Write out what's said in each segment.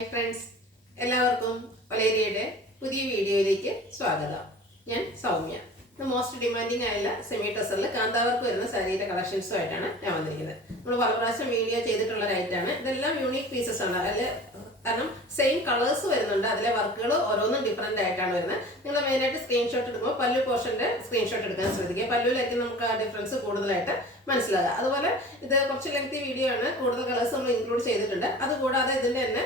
Hi friends, എല്ലാവർക്കും ഒലേരിയയുടെ പുതിയ വീഡിയോയിലേക്ക് സ്വാഗതം. ഞാൻ സൗമ്യ. ഇന്ന് മോസ്റ്റ് ഡിമാൻഡിങ് ആയുള്ള സെമി ടസറിൽ കാന്താവർക്ക് വരുന്ന സാരിയുടെ കളക്ഷൻസുമായിട്ടാണ് ഞാൻ വന്നിരിക്കുന്നത്. നമ്മൾ പല പ്രാവശ്യം വീഡിയോ ചെയ്തിട്ടുള്ള ഒരു ഐറ്റമാണ്. ഇതെല്ലാം യൂണീക്ക് പീസസ് ആണ്. കാരണം സെയിം കളേഴ്സ് വരുന്നുണ്ട്. അതിലെ വർക്കുകൾ ഓരോന്നും ഡിഫറെൻ്റ് ആയിട്ടാണ് വരുന്നത്. നിങ്ങൾ മെയിനായിട്ട് സ്ക്രീൻഷോട്ട് എടുക്കുമ്പോൾ പല്ലു പോർഷൻ്റെ സ്ക്രീൻഷോട്ട് എടുക്കാൻ ശ്രദ്ധിക്കുക. പല്ലുവിലായിരിക്കും നമുക്ക് ആ ഡിഫറൻസ് കൂടുതലായിട്ട് മനസ്സിലാകുക. അതുപോലെ ഇത് കുറച്ച് ലെങ്തി വീഡിയോ ആണ്. കൂടുതൽ കളേഴ്സ് നമ്മൾ ഇൻക്ലൂഡ് ചെയ്തിട്ടുണ്ട്. അതുകൂടാതെ ഇതിൻ്റെ തന്നെ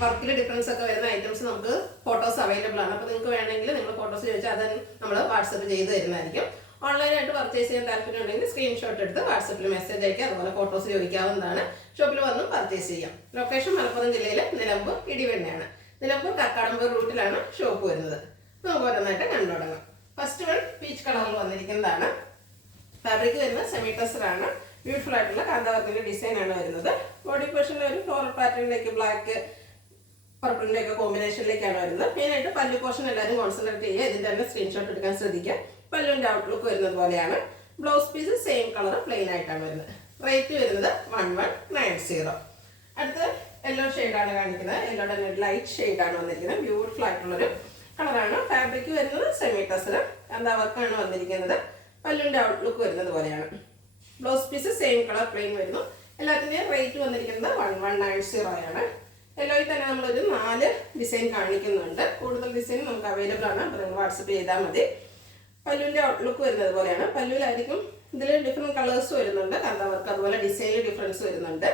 വർക്കിൽ ഡിഫറൻസ് ഒക്കെ വരുന്ന ഐറ്റംസ് നമുക്ക് ഫോട്ടോസ് അവൈലബിൾ ആണ്. അപ്പോൾ നിങ്ങൾക്ക് വേണമെങ്കിൽ നിങ്ങൾ ഫോട്ടോസ് ചോദിച്ചാൽ അത് നമ്മൾ വാട്സപ്പ് ചെയ്ത് തരുന്നതായിരിക്കും. ഓൺലൈനായിട്ട് പർച്ചേസ് ചെയ്യാൻ താല്പര്യം ഉണ്ടെങ്കിൽ സ്ക്രീൻഷോട്ട് എടുത്ത് വാട്സപ്പിൽ മെസ്സേജ് അയക്കുക. അതുപോലെ ഫോട്ടോസ് ചോദിക്കാവുന്നതാണ്. ഷോപ്പിൽ വന്നും പർച്ചേസ് ചെയ്യാം. ലൊക്കേഷൻ മലപ്പുറം ജില്ലയിലെ നിലമ്പൂർ ഇടിവെണ്ണയാണ്. നിലമ്പൂർ കക്കാടമ്പൂർ റൂട്ടിലാണ് ഷോപ്പ് വരുന്നത്. നമുക്ക് ഓരോന്നായിട്ട് കണ്ടു തുടങ്ങാം. ഫസ്റ്റ് വൺ പീച്ച് കളറിൽ വന്നിരിക്കുന്നതാണ്. ഫാബ്രിക് വരുന്നത് സെമി ടസറാണ്. ബ്യൂട്ടിഫുൾ ആയിട്ടുള്ള കാന്താവർക്കിന്റെ ഡിസൈൻ ആണ് വരുന്നത്. ബോഡി പോർഷനിൽ ഒരു ഫ്ലോറൽ പാറ്റേണിലേക്ക് ബ്ലാക്ക് പർപ്പിളിന്റെ ഒക്കെ കോമ്പിനേഷനിലേക്കാണ് വരുന്നത്. മെയിനായിട്ട് പല്ലു പോർഷൻ എല്ലാവരും കോൺസെൻട്രേറ്റ് ചെയ്യുക. ഇതിന്റെ തന്നെ സ്ക്രീൻഷോട്ട് എടുക്കാൻ ശ്രദ്ധിക്കുക. പല്ലുവിന്റെ ഔട്ട്ലുക്ക് വരുന്നത് പോലെയാണ്. Blouse piece same colour plain ആയിട്ടാണ് വരുന്നത്. റേറ്റ് വരുന്നത് 1190. അടുത്ത് യെല്ലോ ഷെയ്ഡാണ് കാണിക്കുന്നത്. യെല്ലോയുടെ ലൈറ്റ് ഷെയ്ഡാണ് വന്നിരിക്കുന്നത്. ബ്യൂട്ടിഫുൾ ആയിട്ടുള്ളൊരു കളറാണ്. ഫാബ്രിക് വരുന്നത് സെമി ടസർ. കാന്താവർക്കാണ് വന്നിരിക്കുന്നത്. പല്ലുവിന്റെ ഔട്ട്ലുക്ക് വരുന്നത് പോലെയാണ്. Blouse piece same colour plain വരുന്നു. എല്ലാത്തിൻ്റെയും റേറ്റ് വന്നിരിക്കുന്നത് 1190 ആണ്. യെല്ലോയിൽ തന്നെ നമ്മളൊരു 4 ഡിസൈൻ കാണിക്കുന്നുണ്ട്. കൂടുതൽ ഡിസൈൻ നമുക്ക് അവൈലബിൾ ആണ്. അപ്പോൾ നിങ്ങൾ വാട്സപ്പ് ചെയ്താൽ മതി. പല്ലുവിൻ്റെ ഔട്ട്ലുക്ക് വരുന്നത് പോലെയാണ്. പല്ലുവിലായിരിക്കും ഇതിൽ ഡിഫറെൻറ്റ് കളേഴ്സ് വരുന്നുണ്ട്. കാന്താവർക്ക് അതുപോലെ ഡിസൈനിൽ ഡിഫറൻസ് വരുന്നുണ്ട്.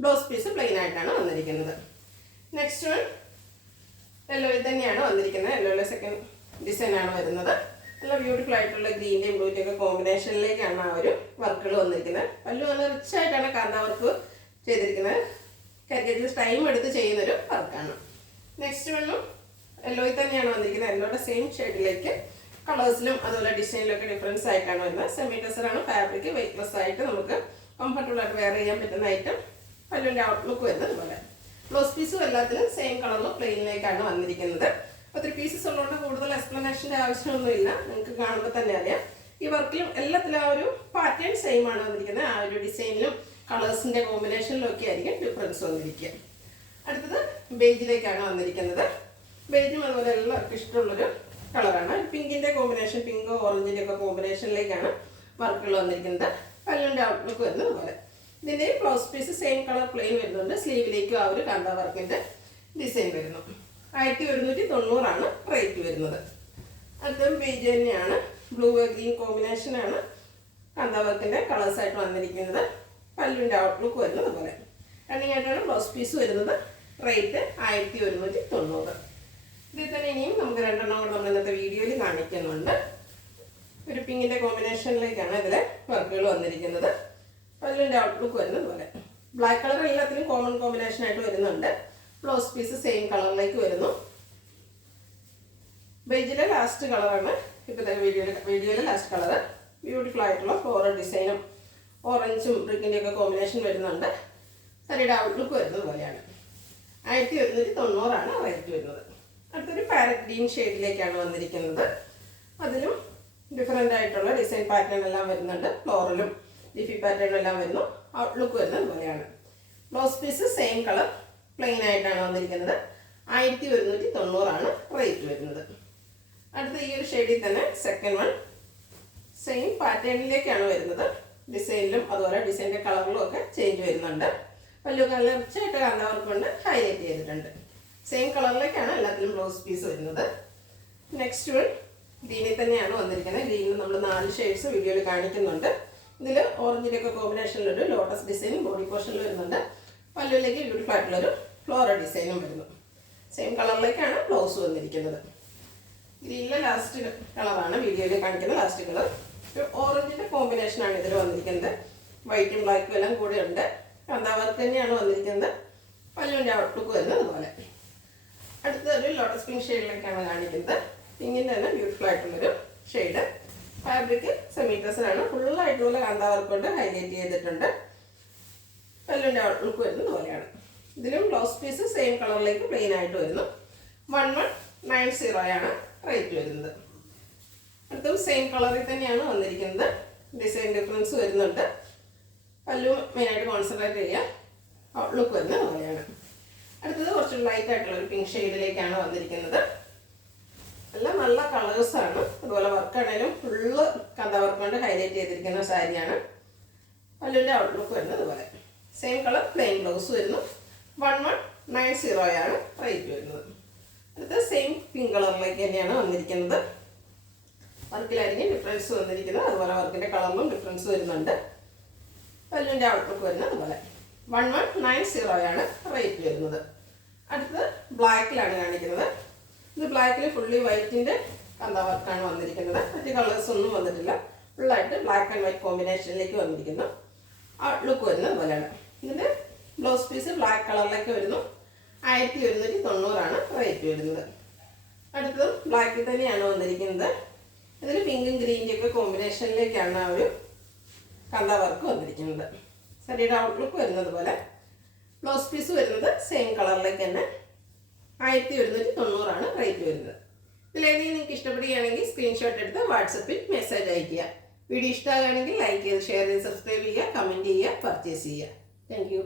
ബ്ലൗസ് പീസ് പ്ലെയിൻ ആയിട്ടാണ് വന്നിരിക്കുന്നത്. നെക്സ്റ്റ് വൺ യെല്ലോയിൽ തന്നെയാണ് വന്നിരിക്കുന്നത്. യെല്ലോയിലെ സെക്കൻഡ് ഡിസൈനാണ് വരുന്നത്. നല്ല ബ്യൂട്ടിഫുൾ ആയിട്ടുള്ള ഗ്രീൻ്റെയും ബ്ലൂവിൻ്റെ ഒക്കെ കോമ്പിനേഷനിലേക്കാണ് ആ ഒരു വർക്കുകൾ വന്നിരിക്കുന്നത്. പല്ലു നല്ല റിച്ച് ആയിട്ടാണ് കാന്താവർക്ക് ചെയ്തിരിക്കുന്നത്. കരിക്കറ്റിൽ ടൈം എടുത്ത് ചെയ്യുന്നൊരു വർക്കാണ്. നെക്സ്റ്റ് വണ്ണും യെല്ലോയിൽ തന്നെയാണ് വന്നിരിക്കുന്നത്. യെല്ലോയുടെ സെയിം ഷെയ്ഡിലേക്ക് കളേഴ്സിലും അതുപോലെ ഡിസൈനിലൊക്കെ ഡിഫറൻസ് ആയിട്ടാണ് വരുന്നത്. സെമി ടസറാണ്. ഫാബ്രിക് വെയ്റ്റ്ലെസ് ആയിട്ട് നമുക്ക് കംഫർട്ടബിൾ ആയിട്ട് വെയർ ചെയ്യാൻ പറ്റുന്ന ഐറ്റം. പല്ലുവിൻ്റെ ഔട്ട്ലുക്ക് വരുന്നത് പോലെ. ബ്ലൗസ് പീസും എല്ലാത്തിലും സെയിം കളറിലും പ്ലെയിനിലേക്കാണ് വന്നിരിക്കുന്നത്. ഒത്തിരി പീസസ് ഉള്ളതുകൊണ്ട് കൂടുതൽ എക്സ്പ്ലനേഷൻ്റെ ആവശ്യമൊന്നുമില്ല. നിങ്ങൾക്ക് കാണുമ്പോൾ തന്നെ അറിയാം. ഈ വർക്കിലും എല്ലാത്തിലും ആ ഒരു പാറ്റേൺ സെയിം ആണ് വന്നിരിക്കുന്നത്. ആ ഒരു ഡിസൈനിലും കളേഴ്സിൻ്റെ കോമ്പിനേഷനിലും ഒക്കെ ആയിരിക്കും ഡിഫറൻസ് വന്നിരിക്കുക. അടുത്തത് ബേജിലേക്കാണ് വന്നിരിക്കുന്നത്. ബേജും അതുപോലെ എല്ലാവർക്കും ഇഷ്ടമുള്ളൊരു കളറാണ്. പിങ്കിൻ്റെ കോമ്പിനേഷൻ, പിങ്ക് ഓറഞ്ചിൻ്റെ ഒക്കെ കോമ്പിനേഷനിലേക്കാണ് വർക്കുകൾ വന്നിരിക്കുന്നത്. പല്ലുവിൻ്റെ ഔട്ട്ലുക്ക് വരുന്നത് പോലെ. ഇതിൻ്റെ blouse piece same colour plain വരുന്നുണ്ട്. സ്ലീവിലേക്കും ആ ഒരു കാന്താ വർക്കിൻ്റെ ഡിസൈൻ വരുന്നു. 1190 റേറ്റ് വരുന്നത്. അടുത്തത് ബേജ് തന്നെയാണ്. ബ്ലൂ ഗ്രീൻ കോമ്പിനേഷനാണ് കാന്താ വർക്കിൻ്റെ കളേഴ്സായിട്ട് വന്നിരിക്കുന്നത്. പല്ലുവിൻ്റെ ഔട്ട്ലുക്ക് വരുന്നത് പോലെ. റണ്ണിങ് ആയിട്ടാണ് ബ്ലൗസ് പീസ് വരുന്നത്. റേറ്റ് 1190. ഇതിൽ തന്നെ ഇനിയും നമുക്ക് 2 എണ്ണം കൂടെ നമ്മൾ ഇന്നത്തെ വീഡിയോയിൽ കാണിക്കുന്നുണ്ട്. ഒരു പിങ്കിൻ്റെ കോമ്പിനേഷനിലേക്കാണ് ഇതിലെ വർക്കുകൾ വന്നിരിക്കുന്നത്. പല്ലുവിൻ്റെ ഔട്ട്ലുക്ക് വരുന്നത് പോലെ. ബ്ലാക്ക് കളർ എല്ലാത്തിനും കോമൺ കോമ്പിനേഷനായിട്ട് വരുന്നുണ്ട്. ബ്ലൗസ് പീസ് സെയിം കളറിലേക്ക് വരുന്നു. ബേജിലെ ലാസ്റ്റ് കളറാണ് ഇപ്പോഴത്തെ വീഡിയോയിലെ ലാസ്റ്റ് കളർ. ബ്യൂട്ടിഫുൾ ആയിട്ടുള്ള ഫ്ലോറൽ ഡിസൈനും ഓറഞ്ചും ബ്രിക്കിൻ്റെ ഒക്കെ കോമ്പിനേഷൻ വരുന്നുണ്ട്. സാരിയുടെ ഔട്ട്ലുക്ക് വരുന്നത് പോലെയാണ്. 1190 റേറ്റ് വരുന്നത്. അടുത്തൊരു പാരറ്റ് ഗ്രീൻ ഷെയ്ഡിലേക്കാണ് വന്നിരിക്കുന്നത്. അതിലും ഡിഫറെൻ്റ് ആയിട്ടുള്ള ഡിസൈൻ പാറ്റേൺ എല്ലാം വരുന്നുണ്ട്. ഫ്ലോറലും ലിഫി പാറ്റേണും എല്ലാം വരുന്നു. ഔട്ട്ലുക്ക് വരുന്നത് പോലെയാണ്. Blouse piece same colour plain ആയിട്ടാണ് വന്നിരിക്കുന്നത്. 1190 റേറ്റ് വരുന്നത്. അടുത്ത ഈ ഒരു ഷെയ്ഡിൽ തന്നെ സെക്കൻഡ് വൺ സെയിം പാറ്റേണിലേക്കാണ് വരുന്നത്. ഡിസൈനിലും അതുപോലെ ഡിസൈനിൻ്റെ കളറിലും ഒക്കെ ചേഞ്ച് വരുന്നുണ്ട്. പല്ലു നല്ല റിച്ചായിട്ട് കാന്താവർക്ക് കൊണ്ട് ഹൈലൈറ്റ് ചെയ്തിട്ടുണ്ട്. സെയിം കളറിലേക്കാണ് എല്ലാത്തിലും ബ്ലൗസ് പീസ് വരുന്നത്. നെക്സ്റ്റ് വൺ ഗ്രീനിൽ തന്നെയാണ് വന്നിരിക്കുന്നത്. ഗ്രീനിൽ നമ്മൾ 4 ഷെയ്ഡ്സ് വീഡിയോയിൽ കാണിക്കുന്നുണ്ട്. ഇതിൽ ഓറഞ്ചിൻ്റെ ഒക്കെ കോമ്പിനേഷനിലൊരു ലോട്ടസ് ഡിസൈനും ബോഡി പോർഷനിൽ വരുന്നുണ്ട്. പല്ലുവിലേക്ക് ബ്യൂട്ടിഫുൾ ആയിട്ടുള്ളൊരു ഫ്ലോറൽ ഡിസൈനും വരുന്നു. സെയിം കളറിലേക്കാണ് ബ്ലൗസ് വന്നിരിക്കുന്നത്. ഗ്രീനിലെ ലാസ്റ്റ് കളറാണ് വീഡിയോയിൽ കാണിക്കുന്ന ലാസ്റ്റ് കളർ. ഒരു ഓറഞ്ചിൻ്റെ കോമ്പിനേഷനാണ് ഇതിൽ വന്നിരിക്കുന്നത്. വൈറ്റും ബ്ലാക്കും എല്ലാം കൂടെ ഉണ്ട്. കാന്താവർക്ക് തന്നെയാണ് വന്നിരിക്കുന്നത്. പല്ലുവിൻ്റെ ഔട്ട്ലുക്ക് വരുന്നത് പോലെ. അടുത്തൊരു ലോട്ടസ് പിങ്ക് ഷെയ്ഡിലേക്കാണ് കാണിക്കുന്നത്. പിങ്കിൻ്റെ തന്നെ ബ്യൂട്ടിഫുൾ ആയിട്ടുള്ളൊരു ഷെയ്ഡ്. ഫാബ്രിക് സെമി ടസറാണ്. ഫുള്ളായിട്ടുള്ള കാന്താവർക്ക് കൊണ്ട് ഹൈലൈറ്റ് ചെയ്തിട്ടുണ്ട്. പല്ലുവിൻ്റെ ഔട്ട്ലുക്ക് വരുന്നത് പോലെയാണ്. ഇതിലും ബ്ലൗസ് പീസ് സെയിം കളറിലേക്ക് പ്ലെയിൻ ആയിട്ട് വരുന്നു. 1190 റേറ്റ് വരുന്നത്. അടുത്തും സെയിം കളറിൽ തന്നെയാണ് വന്നിരിക്കുന്നത്. ഡിസൈൻ ഡിഫറൻസ് വരുന്നുണ്ട്. പല്ലു മെയിനായിട്ട് കോൺസെൻട്രേറ്റ് ചെയ്യുക. ഔട്ട്ലുക്ക് വരുന്നത് പോലെയാണ്. ഒരു ലൈറ്റ് ആയിട്ടുള്ള ഒരു പിങ്ക് ഷെയ്ഡിലേക്കാണ് വന്നിരിക്കുന്നത്. എല്ലാം നല്ല കളേഴ്സാണ്. അതുപോലെ വർക്കാണേലും ഫുള്ള് കാന്ത വർക്ക് കൊണ്ട് ഹൈലൈറ്റ് ചെയ്തിരിക്കുന്ന സാരിയാണ്. പല്ലുവിൻ്റെ ഔട്ട്ലുക്ക് വരുന്നത് അതുപോലെ സെയിം കളർ പ്ലെയിൻ ബ്ലൗസ് വരുന്നു. 1190 റേറ്റ് വരുന്നത്. അടുത്ത സെയിം പിങ്ക് കളറിലേക്ക് തന്നെയാണ് വന്നിരിക്കുന്നത്. വർക്കിലായിരിക്കും ഡിഫറൻസ് വന്നിരിക്കുന്നത്. അതുപോലെ വർക്കിൻ്റെ കളറിലും ഡിഫറൻസ് വരുന്നുണ്ട്. പല്ലുവിൻ്റെ ഔട്ട്ലുക്ക് വരുന്നത് അതുപോലെ 1190 റേറ്റ് വരുന്നത്. അടുത്തത് ബ്ലാക്കിലാണ് കാണിക്കുന്നത്. ഇത് ബ്ലാക്കിൽ ഫുള്ളി വൈറ്റിൻ്റെ കാന്ത വർക്കാണ് വന്നിരിക്കുന്നത്. മറ്റ് കളേഴ്സ് ഒന്നും വന്നിട്ടില്ല. ഫുള്ളായിട്ട് ബ്ലാക്ക് ആൻഡ് വൈറ്റ് കോമ്പിനേഷനിലേക്ക് വന്നിരിക്കുന്നു. ഔട്ട്ലുക്ക് വരുന്നത് അതുപോലെയാണ്. ഇതിൻ്റെ ബ്ലൗസ് പീസ് ബ്ലാക്ക് കളറിലേക്ക് വരുന്നു. 1190 റേറ്റ് വരുന്നത്. അടുത്തതും ബ്ലാക്കിൽ തന്നെയാണ് വന്നിരിക്കുന്നത്. ഇതിൽ പിങ്കും ഗ്രീൻ്റെ ഒക്കെ കോമ്പിനേഷനിലേക്കാണ് ആ ഒരു കാന്ത വർക്ക് വന്നിരിക്കുന്നത്. സാരിയുടെ ഔട്ട്ലുക്ക് വരുന്നത് പോലെ ബ്ലൗസ് പീസ് വരുന്നത് സെയിം കളറിലേക്ക് തന്നെ 1190 റേറ്റ് വരുന്നത്. ഇതിലേതെങ്കിലും നിങ്ങൾക്ക് ഇഷ്ടപ്പെടുകയാണെങ്കിൽ സ്ക്രീൻഷോട്ട് എടുത്ത് വാട്സപ്പിൽ മെസ്സേജ് അയയ്ക്കുക. വീഡിയോ ഇഷ്ടമാകുകയാണെങ്കിൽ ലൈക്ക് ചെയ്ത് ഷെയർ ചെയ്ത് സബ്സ്ക്രൈബ് ചെയ്യുക, കമൻറ്റ് ചെയ്യുക, പർച്ചേസ് ചെയ്യുക. Thank you.